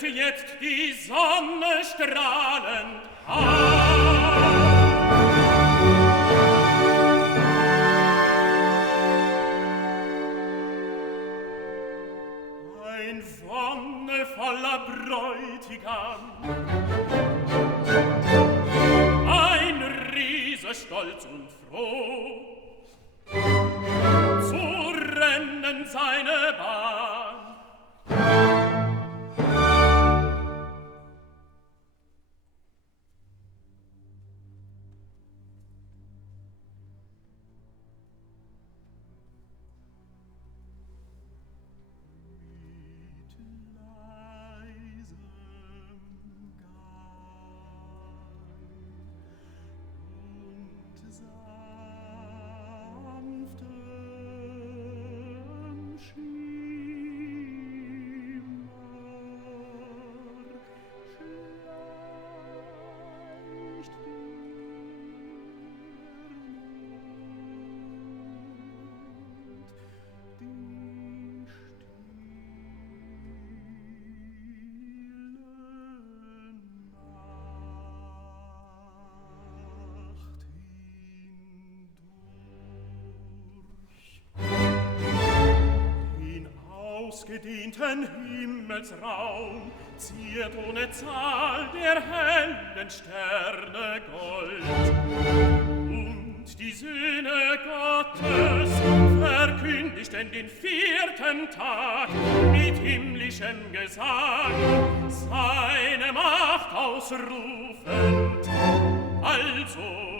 fällt jetzt die Sonne strahlend auf. Ein wonnevoller Bräutigam, ein Riese stolz und froh, zu rennen seine Bahn. Ausgedehnten Himmelsraum ziert ohne Zahl der hellen Sterne Gold. Und die Söhne Gottes verkündigten den 4. Tag mit himmlischem Gesang, seine Macht ausrufend. Also